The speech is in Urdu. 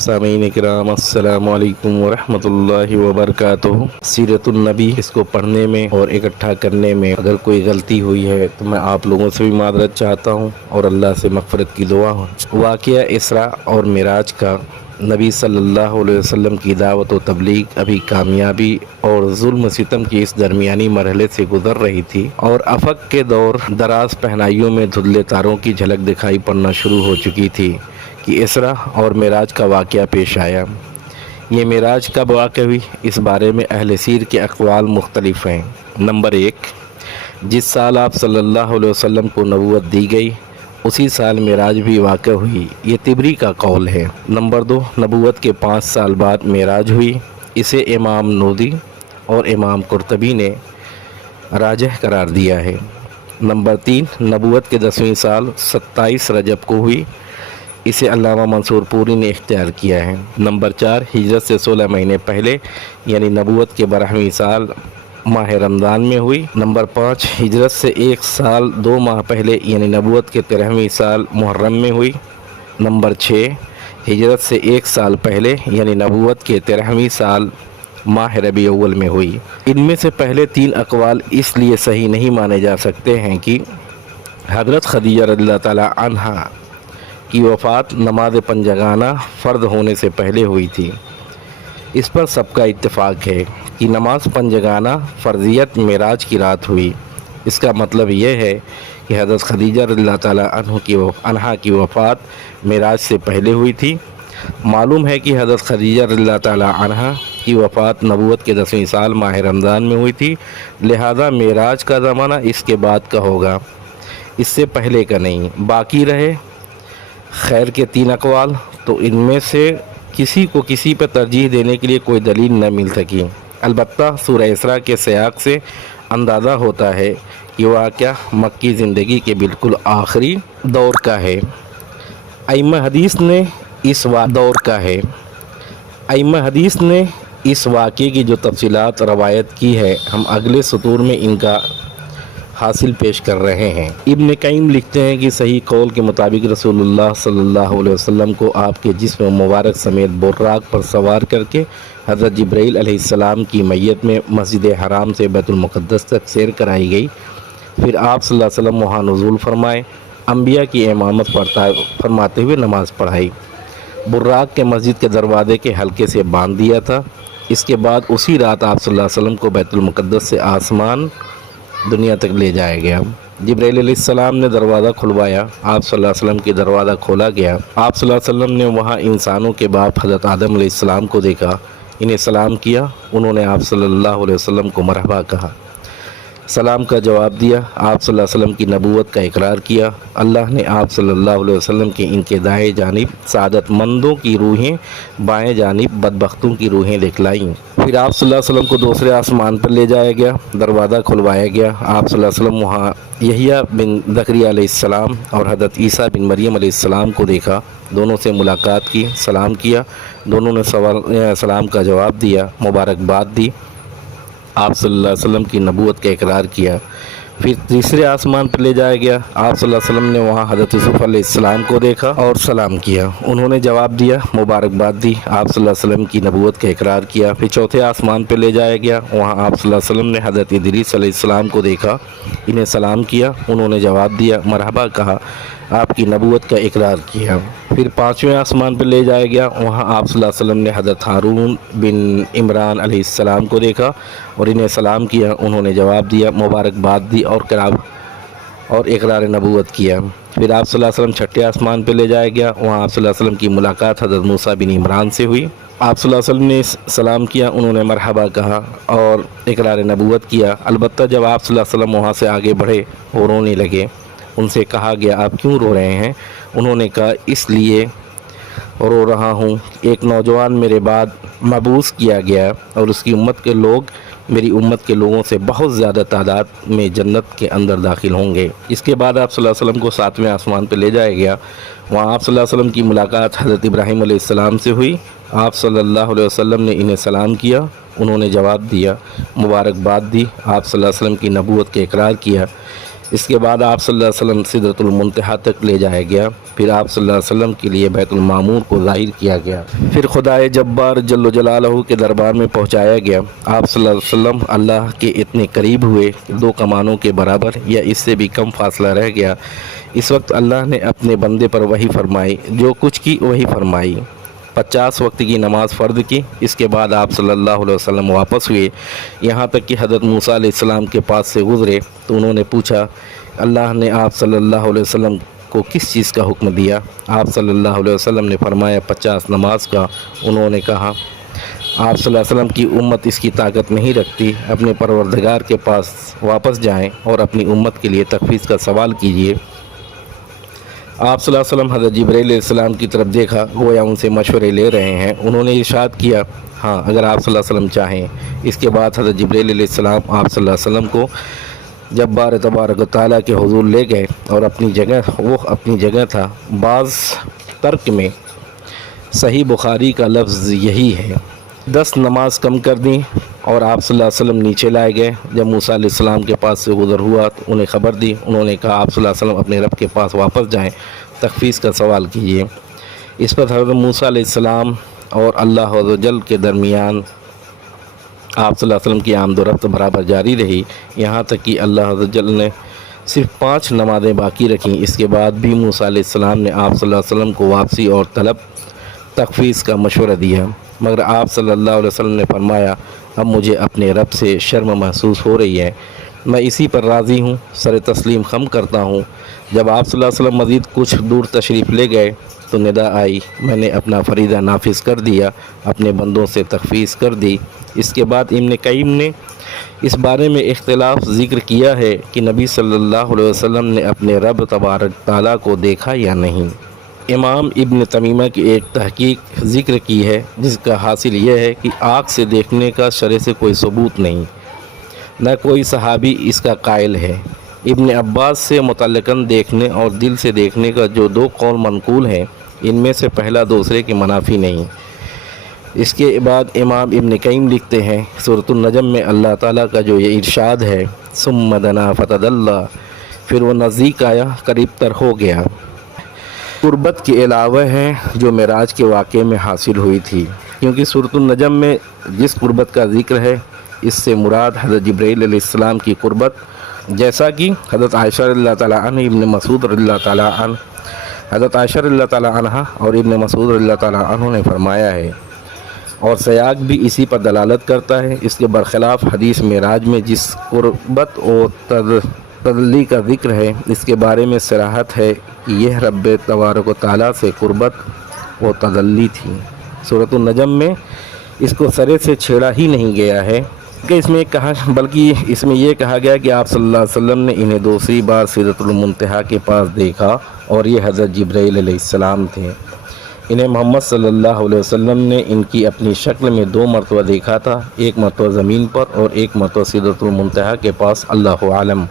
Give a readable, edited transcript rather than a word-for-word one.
سامعین کرام السلام علیکم ورحمۃ اللہ وبرکاتہ۔ سیرت النبی اس کو پڑھنے میں اور اکٹھا کرنے میں اگر کوئی غلطی ہوئی ہے تو میں آپ لوگوں سے بھی معذرت چاہتا ہوں اور اللہ سے مغفرت کی دعا ہوں۔ واقعہ اسراء اور معراج کا نبی صلی اللہ علیہ وسلم کی دعوت و تبلیغ ابھی کامیابی اور ظلم و ستم کی اس درمیانی مرحلے سے گزر رہی تھی اور افق کے دور دراز پہنائیوں میں دھندلے تاروں کی جھلک دکھائی پڑنا شروع ہو چکی تھی کہ اسراء اور معراج کا واقعہ پیش آیا۔ یہ معراج کب واقع ہوئی، اس بارے میں اہل سیر کے اقوال مختلف ہیں۔ نمبر 1، جس سال آپ صلی اللہ علیہ وسلم کو نبوت دی گئی اسی سال معراج بھی واقع ہوئی، یہ طبری کا قول ہے۔ نمبر 2، نبوت کے 5 سال بعد معراج ہوئی، اسے امام نووی اور امام قرطبی نے راجح قرار دیا ہے۔ نمبر 3، نبوت کے 10ویں سال 27 رجب کو ہوئی، اسے علامہ منصور پوری نے اختیار کیا ہے۔ نمبر 4، ہجرت سے 16 مہینے پہلے یعنی نبوت کے 12ویں سال ماہ رمضان میں ہوئی۔ نمبر 5، ہجرت سے 1 سال 2 ماہ پہلے یعنی نبوت کے 13ویں سال محرم میں ہوئی۔ نمبر 6، ہجرت سے 1 سال پہلے یعنی نبوت کے 13ویں سال ماہ ربیع اول میں ہوئی۔ ان میں سے پہلے 3 اقوال اس لیے صحیح نہیں مانے جا سکتے ہیں کہ حضرت خدیجہ رضی اللہ تعالی عنہا کی وفات نماز پنجگانہ فرض ہونے سے پہلے ہوئی تھی۔ اس پر سب کا اتفاق ہے کہ نماز پنجگانہ فرضیت معراج کی رات ہوئی۔ اس کا مطلب یہ ہے کہ حضرت خدیجہ رضی اللہ تعالی عنہا کی وفات معراج سے پہلے ہوئی تھی۔ معلوم ہے کہ حضرت خدیجہ رضی اللہ تعالی عنہا کی وفات نبوت کے 10ویں سال ماہ رمضان میں ہوئی تھی، لہذا معراج کا زمانہ اس کے بعد کا ہوگا، اس سے پہلے کا نہیں۔ باقی رہے خیر کے 3 اقوال تو ان میں سے کسی کو کسی پر ترجیح دینے کے لیے کوئی دلیل نہ مل سکی۔ البتہ سورہ اسراء کے سیاق سے اندازہ ہوتا ہے کہ واقعہ مکی زندگی کے بالکل آخری دور کا ہے۔ ائمہ حدیث نے اس واقعے کی جو تفصیلات روایت کی ہے ہم اگلے سطور میں ان کا حاصل پیش کر رہے ہیں۔ ابن قیم لکھتے ہیں کہ صحیح قول کے مطابق رسول اللہ صلی اللہ علیہ وسلم کو آپ کے جسم مبارک سمیت براق پر سوار کر کے حضرت جبرائیل علیہ السلام کی میت میں مسجد حرام سے بیت المقدس تک سیر کرائی گئی۔ پھر آپ صلی اللہ علیہ وسلم وہاں نزول فرمائے، انبیاء کی امامت فرماتے ہوئے نماز پڑھائی۔ براق کے مسجد کے دروازے کے حلقے سے باندھ دیا تھا۔ اس کے بعد اسی رات آپ صلی اللہ علیہ وسلم کو بیت المقدس سے آسمان دنیا تک لے جایا گیا۔ جبرائیل علیہ السلام نے دروازہ کھلوایا، آپ صلی اللہ علیہ وسلم کی دروازہ کھولا گیا۔ آپ صلی اللہ علیہ وسلم نے وہاں انسانوں کے باپ حضرت آدم علیہ السلام کو دیکھا، انہیں سلام کیا، انہوں نے آپ صلی اللہ علیہ وسلم کو مرحبا کہا، سلام کا جواب دیا، آپ صلی اللہ علیہ وسلم کی نبوت کا اقرار کیا۔ اللہ نے آپ صلی اللہ علیہ وسلم کے ان کے دائیں جانب سعادت مندوں کی روحیں، بائیں جانب بدبختوں کی روحیں دکھلائیں۔ پھر آپ صلی اللہ علیہ وسلم کو دوسرے آسمان پر لے جایا گیا، دروازہ کھلوایا گیا۔ آپ صلی اللہ علیہ وسلم وہاں یحییٰ بن زکریا علیہ السلام اور حضرت عیسیٰ بن مریم علیہ السلام کو دیکھا، دونوں سے ملاقات کی، سلام کیا، دونوں نے سلام کا جواب دیا، مبارکباد دی، آپ صلی اللہ علیہ وسلم کی نبوت کا اقرار کیا۔ پھر تیسرے آسمان پر لے جایا گیا، آپ صلی اللہ علیہ وسلم نے وہاں حضرت یوسف علیہ السلام کو دیکھا اور سلام کیا، انہوں نے جواب دیا، مبارکباد دی، آپ صلی اللہ علیہ وسلم کی نبوت کا اقرار کیا۔ پھر چوتھے آسمان پر لے جایا گیا، وہاں آپ صلی اللہ علیہ وسلم نے حضرت ادریس علیہ السلام کو دیکھا، انہیں سلام کیا، انہوں نے جواب دیا، مرحبا کہا، آپ کی نبوت کا اقرار کیا۔ پھر 5ویں آسمان پر لے جایا گیا، وہاں آپ صلی اللہ علیہ وسلم نے حضرت ہارون بن عمران علیہ السلام کو دیکھا اور انہیں سلام کیا، انہوں نے جواب دیا، مبارکباد دی اور اقرار نبوت کیا۔ پھر آپ صلی اللہ علیہ وسلم 6ٹھے آسمان پہ لے جایا گیا، وہاں آپ صلی اللہ علیہ وسلم کی ملاقات حضرت موسیٰ بن عمران سے ہوئی، آپ صلی اللہ علیہ وسلم نے سلام کیا، انہوں نے مرحبا کہا اور اقرار نبوت کیا۔ البتہ جب آپ صلی اللہ علیہ وسلم وہاں سے آگے بڑھے وہ رونے لگے، ان سے کہا گیا آپ کیوں رو رہے ہیں؟ انہوں نے کہا اس لیے رو رہا ہوں، ایک نوجوان میرے بعد مبعوث کیا گیا اور اس کی امت کے لوگ میری امت کے لوگوں سے بہت زیادہ تعداد میں جنت کے اندر داخل ہوں گے۔ اس کے بعد آپ صلی اللہ علیہ وسلم کو 7ویں آسمان پہ لے جایا گیا، وہاں آپ صلی اللہ علیہ وسلم کی ملاقات حضرت ابراہیم علیہ السلام سے ہوئی، آپ صلی اللہ علیہ وسلم نے انہیں سلام کیا، انہوں نے جواب دیا، مبارکباد دی، آپ صلی اللہ علیہ وسلم کی نبوت کا اقرار کیا۔ اس کے بعد آپ صلی اللہ علیہ وسلم سدرۃ المنتہا تک لے جایا گیا، پھر آپ صلی اللہ علیہ وسلم کے لیے بیت المعمور کو ظاہر کیا گیا، پھر خدائے جبار جل جلالہ کے دربار میں پہنچایا گیا۔ آپ صلی اللہ علیہ وسلم اللہ کے اتنے قریب ہوئے کہ 2 کمانوں کے برابر یا اس سے بھی کم فاصلہ رہ گیا۔ اس وقت اللہ نے اپنے بندے پر وحی فرمائی، جو کچھ کی وہی فرمائی۔ 50 وقت کی نماز فرض کی۔ اس کے بعد آپ صلی اللہ علیہ وسلم واپس ہوئے، یہاں تک کہ حضرت موسیٰ علیہ السلام کے پاس سے گزرے تو انہوں نے پوچھا اللہ نے آپ صلی اللہ علیہ وسلم کو کس چیز کا حکم دیا؟ آپ صلی اللہ علیہ وسلم نے فرمایا 50 نماز کا۔ انہوں نے کہا آپ صلی اللہ علیہ وسلم کی امت اس کی طاقت نہیں رکھتی، اپنے پروردگار کے پاس واپس جائیں اور اپنی امت کے لیے تخفیف کا سوال کیجیے۔ آپ صلی اللہ علیہ وسلم حضرت جبرائیل علیہ السلام کی طرف دیکھا، گویا ان سے مشورے لے رہے ہیں۔ انہوں نے ارشاد کیا ہاں اگر آپ صلی اللہ علیہ وسلم چاہیں۔ اس کے بعد حضرت جبرائیل علیہ السلام آپ صلی اللہ علیہ وسلم کو جبار تبارک و تعالیٰ کے حضور لے گئے اور اپنی جگہ تھا۔ بعض ترک میں صحیح بخاری کا لفظ یہی ہے۔ 10 نماز کم کر دیں اور آپ صلی اللہ علیہ وسلم نیچے لائے گئے۔ جب موسیٰ علیہ السلام کے پاس سے گزر ہوا تو انہیں خبر دی۔ انہوں نے کہا آپ صلی اللہ علیہ وسلم اپنے رب کے پاس واپس جائیں، تخفیف کا سوال کیجیے۔ اس پر حضرت موسیٰ علیہ السلام اور اللہ عز و جل کے درمیان آپ صلی اللہ علیہ وسلم کی آمد و رفت برابر جاری رہی، یہاں تک کہ اللہ عز و جل نے صرف 5 نمازیں باقی رکھیں۔ اس کے بعد بھی موسیٰ علیہ السلام نے آپ صلی اللہ علیہ وسلم کو واپسی اور طلب تخفیف کا مشورہ دیا، مگر آپ صلی اللہ علیہ وسلم نے فرمایا اب مجھے اپنے رب سے شرم محسوس ہو رہی ہے، میں اسی پر راضی ہوں، سر تسلیم خم کرتا ہوں۔ جب آپ صلی اللہ علیہ وسلم مزید کچھ دور تشریف لے گئے تو ندا آئی، میں نے اپنا فریضہ نافذ کر دیا، اپنے بندوں سے تخفیف کر دی۔ اس کے بعد ابن قیم نے اس بارے میں اختلاف ذکر کیا ہے کہ نبی صلی اللہ علیہ وسلم نے اپنے رب تبارک تعالیٰ کو دیکھا یا نہیں۔ امام ابن تمیمہ کی ایک تحقیق ذکر کی ہے جس کا حاصل یہ ہے کہ آنکھ سے دیکھنے کا شرع سے کوئی ثبوت نہیں، نہ کوئی صحابی اس کا قائل ہے۔ ابن عباس سے متعلقاً دیکھنے اور دل سے دیکھنے کا جو 2 قول منقول ہیں، ان میں سے پہلا دوسرے کے منافی نہیں۔ اس کے بعد امام ابن قیم لکھتے ہیں سورۃ النجم میں اللہ تعالیٰ کا جو یہ ارشاد ہے ثم دنا فتدلی، پھر وہ نزدیک آیا، قریب تر ہو گیا، قربت کے علاوہ ہے جو معراج کے واقعے میں حاصل ہوئی تھی، کیونکہ سورۃ النجم میں جس قربت کا ذکر ہے اس سے مراد حضرت جبرائیل علیہ السلام کی قربت، جیسا کہ حضرت عائشہ رضی اللہ تعالیٰ عنہ، ابن مسعود رضی اللہ تعالیٰ عنہ، حضرت عائشہ رضی اللہ تعالیٰ عنہ اور ابن مسعود رضی اللہ تعالیٰ عنہ نے فرمایا ہے، اور سیاق بھی اسی پر دلالت کرتا ہے۔ اس کے برخلاف حدیث معراج میں جس قربت و تدلی کا ذکر ہے اس کے بارے میں صراحت ہے کہ یہ رب تبارک و تعالیٰ سے قربت و تدلی تھی۔ سورۃ النجم میں اس کو سرے سے چھیڑا ہی نہیں گیا ہے کہ بلکہ اس میں یہ کہا گیا کہ آپ صلی اللہ علیہ وسلم نے انہیں دوسری بار سدرۃ المنتہا کے پاس دیکھا اور یہ حضرت جبرائیل علیہ السلام تھے۔ انہیں محمد صلی اللہ علیہ وسلم نے ان کی اپنی شکل میں 2 مرتبہ دیکھا تھا، ایک مرتبہ زمین پر اور ایک مرتبہ سدرۃ المنتہا کے پاس، اللہ عالم۔